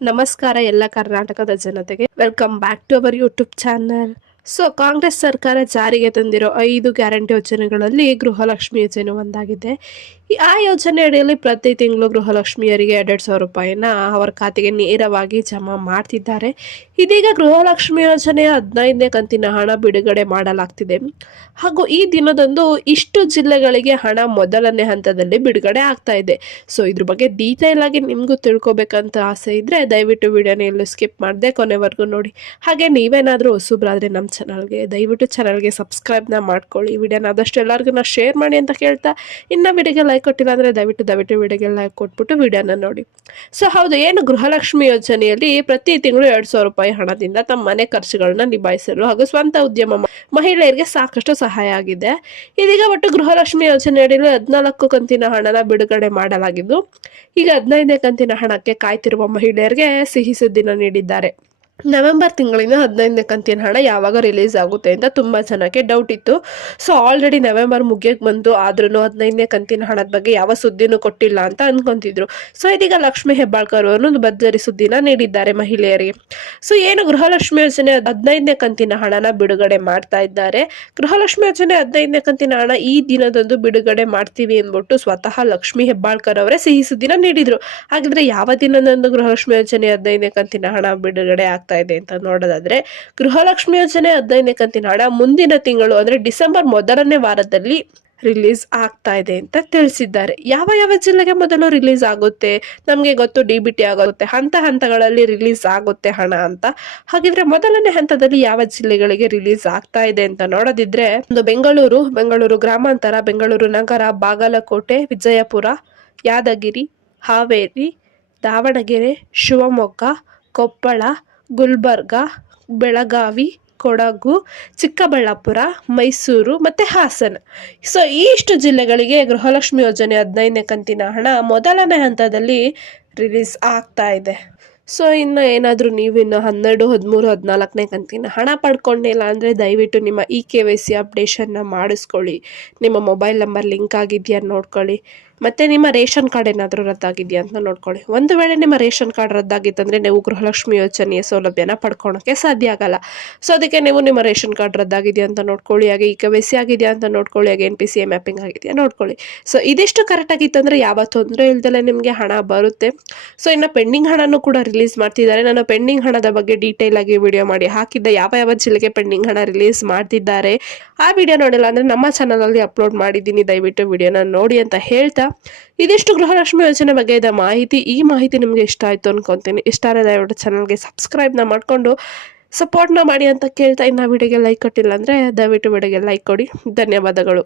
ನಮಸ್ಕಾರ ಎಲ್ಲ ಕರ್ನಾಟಕದ ಜನತೆಗೆ. Welcome back to our YouTube channel. Congress ಸರ್ಕಾರ ಜಾರಿಗೆ ತಂದಿರೋ 5 ಗ್ಯಾರಂಟಿ ಯೋಜನೆಗಳಲ್ಲಿ ಗೃಹಲಕ್ಷ್ಮಿ ಯೋಜನೆ ಒಂದಾಗಿದೆ. ಆ ಯೋಜನೆ ಅಡಿಯಲ್ಲಿ ಪ್ರತಿ ತಿಂಗಳು ಗೃಹಲಕ್ಷ್ಮಿಯರಿಗೆ 2,000 ರೂಪಾಯಿನ ಅವರ ಖಾತೆಗೆ ನೇರವಾಗಿ ಜಮಾ ಮಾಡ್ತಿದ್ದಾರೆ. ಇದೀಗ ಗೃಹಲಕ್ಷ್ಮಿ ಯೋಜನೆಯ 15ನೇ ಕಂತಿನ ಹಣ ಬಿಡುಗಡೆ ಮಾಡಲಾಗ್ತಿದೆ. ಹಾಗೂ ಈ ದಿನದಂದು ಇಷ್ಟು ಜಿಲ್ಲೆಗಳಿಗೆ ಹಣ ಮೊದಲನೇ ಹಂತದಲ್ಲಿ ಬಿಡುಗಡೆ ಆಗ್ತಾ ಇದೆ. ಇದ್ರ ಬಗ್ಗೆ ಡೀಟೇಲ್ ಆಗಿ ನಿಮಗೂ ತಿಳ್ಕೊಬೇಕಂತ ಆಸೆ ಇದ್ರೆ ದಯವಿಟ್ಟು ವಿಡಿಯೋನ ಎಲ್ಲೂ ಸ್ಕಿಪ್ ಮಾಡದೆ ಕೊನೆವರೆಗೂ ನೋಡಿ. ಹಾಗೆ ನೀವೇನಾದರೂ ಹೊಸಬ್ರಾದ್ರೆ ನಮ್ಮ ಚಾನಲ್ಗೆ ದಯವಿಟ್ಟು ಚಾನಲ್ಗೆ ಸಬ್ಸ್ಕ್ರೈಬ್ನ ಮಾಡ್ಕೊಳ್ಳಿ. ವಿಡಿಯೋನ ಆದಷ್ಟು ಎಲ್ಲರಿಗೂ ಶೇರ್ ಮಾಡಿ ಅಂತ ಕೇಳ್ತಾ, ಇನ್ನು ವಿಡಿಯೋಗೆ ಲೈಕ್ ಕೊಟ್ಟಿಲ್ಲ ಅಂದರೆ ದಯವಿಟ್ಟು ವಿಡಿಯೋಗೆ ಲೈಕ್ ಕೊಟ್ಬಿಟ್ಟು ವಿಡಿಯೋನ ನೋಡಿ. ಹೌದು, ಏನು ಗೃಹಲಕ್ಷ್ಮಿ ಯೋಜನೆಯಲ್ಲಿ ಪ್ರತಿ ತಿಂಗಳು 2,000 ರೂಪಾಯಿ ಹಣದಿಂದ ತಮ್ಮ ಮನೆ ಖರ್ಚುಗಳನ್ನ ನಿಭಾಯಿಸಲು ಹಾಗೂ ಸ್ವಂತ ಉದ್ಯಮ ಮಹಿಳೆಯರಿಗೆ ಸಾಕಷ್ಟು ಸಹಾಯ ಆಗಿದೆ. ಇದೀಗ ಒಟ್ಟು ಗೃಹಲಕ್ಷ್ಮಿ ಯೋಜನೆ ಅಡಿಯಲ್ಲಿ 14 ಕಂತಿನ ಹಣನ ಬಿಡುಗಡೆ ಮಾಡಲಾಗಿದ್ದು, ಈಗ 15ನೇ ಕಂತಿನ ಹಣಕ್ಕೆ ಕಾಯ್ತಿರುವ ಮಹಿಳೆಯರಿಗೆ ಸಿಹಿ ಸುದ್ದಿನ ನೀಡಿದ್ದಾರೆ. ನವೆಂಬರ್ ತಿಂಗಳಿನ 15ನೇ ಕಂತಿನ ಹಣ ಯಾವಾಗ ರಿಲೀಸ್ ಆಗುತ್ತೆ ಅಂತ ತುಂಬ ಜನಕ್ಕೆ ಡೌಟ್ ಇತ್ತು. ಆಲ್ರೆಡಿ ನವೆಂಬರ್ ಮುಗಿಯಕ್ಕೆ ಬಂತು, ಆದ್ರೂ 15ನೇ ಕಂತಿನ ಹಣದ ಬಗ್ಗೆ ಯಾವ ಸುದ್ದಿನೂ ಕೊಟ್ಟಿಲ್ಲ ಅಂತ ಅನ್ಕೊಂತಿದ್ರು. ಇದೀಗ ಲಕ್ಷ್ಮಿ ಹೆಬ್ಬಾಳ್ಕರ್ ಅವರು ಒಂದು ಭರ್ಜರಿ ಸುದ್ದಿನ ನೀಡಿದ್ದಾರೆ ಮಹಿಳೆಯರಿಗೆ. ಏನು ಗೃಹಲಕ್ಷ್ಮಿ ಯೋಜನೆ 15ನೇ ಕಂತಿನ ಹಣನ ಬಿಡುಗಡೆ ಮಾಡ್ತಾ ಇದ್ದಾರೆ. ಗೃಹಲಕ್ಷ್ಮಿ ಯೋಜನೆ 15ನೇ ಕಂತಿನ ಹಣ ಈ ದಿನದಂದು ಬಿಡುಗಡೆ ಮಾಡ್ತೀವಿ ಅಂದ್ಬಿಟ್ಟು ಸ್ವತಃ ಲಕ್ಷ್ಮಿ ಹೆಬ್ಬಾಳ್ಕರ್ ಅವರೇ ಸಿಹಿ ಸುದ್ದಿನ ನೀಡಿದ್ರು. ಹಾಗಿದ್ರೆ ಯಾವ ದಿನದಂದು ಗೃಹಲಕ್ಷ್ಮಿ ಯೋಜನೆ 15ನೇ ಕಂತಿನ ಹಣ ಬಿಡುಗಡೆ ಇದೆ ಅಂತ ನೋಡೋದಾದ್ರೆ, ಗೃಹಲಕ್ಷ್ಮಿ ಯೋಜನೆ 15ನೇ ಕಂತಿನ ಹಣ ಮುಂದಿನ ತಿಂಗಳು ಅಂದ್ರೆ ಡಿಸೆಂಬರ್ ಮೊದಲನೇ ವಾರದಲ್ಲಿ ರಿಲೀಸ್ ಆಗ್ತಾ ಇದೆ ಅಂತ ತಿಳಿಸಿದ್ದಾರೆ. ಯಾವ ಜಿಲ್ಲೆಗೆ ಮೊದಲು ರಿಲೀಸ್ ಆಗುತ್ತೆ ನಮಗೆ ಗೊತ್ತು, DBT ಆಗುತ್ತೆ, ಹಂತಗಳಲ್ಲಿ ರಿಲೀಸ್ ಆಗುತ್ತೆ ಹಣ ಅಂತ. ಹಾಗಿದ್ರೆ ಮೊದಲನೇ ಹಂತದಲ್ಲಿ ಯಾವ ಜಿಲ್ಲೆಗಳಿಗೆ ರಿಲೀಸ್ ಆಗ್ತಾ ಇದೆ ಅಂತ ನೋಡೋದಿದ್ರೆ, ಒಂದು ಬೆಂಗಳೂರು ಗ್ರಾಮಾಂತರ, ಬೆಂಗಳೂರು ನಗರ, ಬಾಗಲಕೋಟೆ, ವಿಜಯಪುರ, ಯಾದಗಿರಿ, ಹಾವೇರಿ, ದಾವಣಗೆರೆ, ಶಿವಮೊಗ್ಗ, ಕೊಪ್ಪಳ, ಗುಲ್ಬರ್ಗ, ಬೆಳಗಾವಿ, ಕೊಡಗು, ಚಿಕ್ಕಬಳ್ಳಾಪುರ, ಮೈಸೂರು ಮತ್ತೆ ಹಾಸನ. ಇಷ್ಟು ಜಿಲ್ಲೆಗಳಿಗೆ ಗೃಹಲಕ್ಷ್ಮಿ ಯೋಜನೆ 15ನೇ ಕಂತಿನ ಹಣ ಮೊದಲನೇ ಹಂತದಲ್ಲಿ ರಿಲೀಸ್ ಆಗ್ತಾ ಇದೆ. ಇನ್ನು ಏನಾದರೂ ನೀವು ಇನ್ನು 12, 13, 14ನೇ ಕಂತಿನ ಹಣ ಪಡ್ಕೊಂಡಿಲ್ಲ ಅಂದರೆ ದಯವಿಟ್ಟು ನಿಮ್ಮ KYC ಅಪ್ಡೇಷನ್ನ ಮಾಡಿಸ್ಕೊಳ್ಳಿ. ನಿಮ್ಮ ಮೊಬೈಲ್ ನಂಬರ್ ಲಿಂಕ್ ಆಗಿದೆಯಾ ನೋಡ್ಕೊಳ್ಳಿ. ಮತ್ತು ನಿಮ್ಮ ರೇಷನ್ ಕಾರ್ಡ್ ಏನಾದರೂ ರದ್ದಾಗಿದೆಯಾ ಅಂತ ನೋಡ್ಕೊಳ್ಳಿ. ಒಂದು ವೇಳೆ ನಿಮ್ಮ ರೇಷನ್ ಕಾರ್ಡ್ ರದ್ದಾಗಿತ್ತಂದರೆ ನೀವು ಗೃಹಲಕ್ಷ್ಮಿ ಯೋಜನೆಯ ಸೌಲಭ್ಯನ ಪಡ್ಕೊಳಕ್ಕೆ ಸಾಧ್ಯ ಆಗಲ್ಲ. ಅದಕ್ಕೆ ನೀವು ನಿಮ್ಮ ರೇಷನ್ ಕಾರ್ಡ್ ರದ್ದಾಗಿದೆಯಾ ಅಂತ ನೋಡ್ಕೊಳ್ಳಿ. ಹಾಗೆ KYC ಆಗಿದೆಯಾ ಅಂತ ನೋಡ್ಕೊಳ್ಳಿ. ಹಾಗೆ NPCI ಮ್ಯಾಪಿಂಗ್ ಆಗಿದೆಯಾ ನೋಡ್ಕೊಳ್ಳಿ. ಇದಿಷ್ಟು ಕರೆಕ್ಟ್ ಆಗಿತ್ತಂದರೆ ಯಾವ ತೊಂದರೆ ಇಲ್ದಲೆ ನಿಮಗೆ ಹಣ ಬರುತ್ತೆ. ಇನ್ನು ಪೆಂಡಿಂಗ್ ಹಣನೂ ಕೂಡ ರಿಲೀಸ್ ಮಾಡ್ತಿದ್ದಾರೆ. ನಾನು ಪೆಂಡಿಂಗ್ ಹಣದ ಬಗ್ಗೆ ಡೀಟೇಲ್ ಆಗಿ ವಿಡಿಯೋ ಮಾಡಿ ಹಾಕಿದ್ದೆ. ಯಾವ ಜಿಲ್ಲೆಗೆ ಪೆಂಡಿಂಗ್ ಹಣ ರಿಲೀಸ್ ಮಾಡ್ತಿದ್ದಾರೆ ಆ ವಿಡಿಯೋ ನೋಡಿಲ್ಲ ಅಂದರೆ ನಮ್ಮ ಚಾನಲಲ್ಲಿ ಅಪ್ಲೋಡ್ ಮಾಡಿದ್ದೀನಿ, ದಯವಿಟ್ಟು ವಿಡಿಯೋನ ನೋಡಿ ಅಂತ ಹೇಳ್ತಾ, ಇದಿಷ್ಟು ಗೃಹಲಕ್ಷ್ಮಿ ಯೋಜನೆ ಬಗ್ಗೆ ಇದ್ದ ಮಾಹಿತಿ. ಈ ಮಾಹಿತಿ ನಿಮಗೆ ಇಷ್ಟ ಆಯಿತು ಅನ್ಕೊಂತೀನಿ. ಇಷ್ಟ ಆದರೆ ದಯವಿಟ್ಟು ಚಾನಲ್ಗೆ ಸಬ್ಸ್ಕ್ರೈಬ್ನ ಮಾಡಿಕೊಂಡು ಸಪೋರ್ಟ್ನ ಮಾಡಿ ಅಂತ ಕೇಳ್ತಾ, ಇನ್ನು ವಿಡಿಯೋಗೆ ಲೈಕ್ ಕೊಟ್ಟಿಲ್ಲ ಅಂದರೆ ದಯವಿಟ್ಟು ವಿಡಿಯೋಗೆ ಲೈಕ್ ಕೊಡಿ. ಧನ್ಯವಾದಗಳು.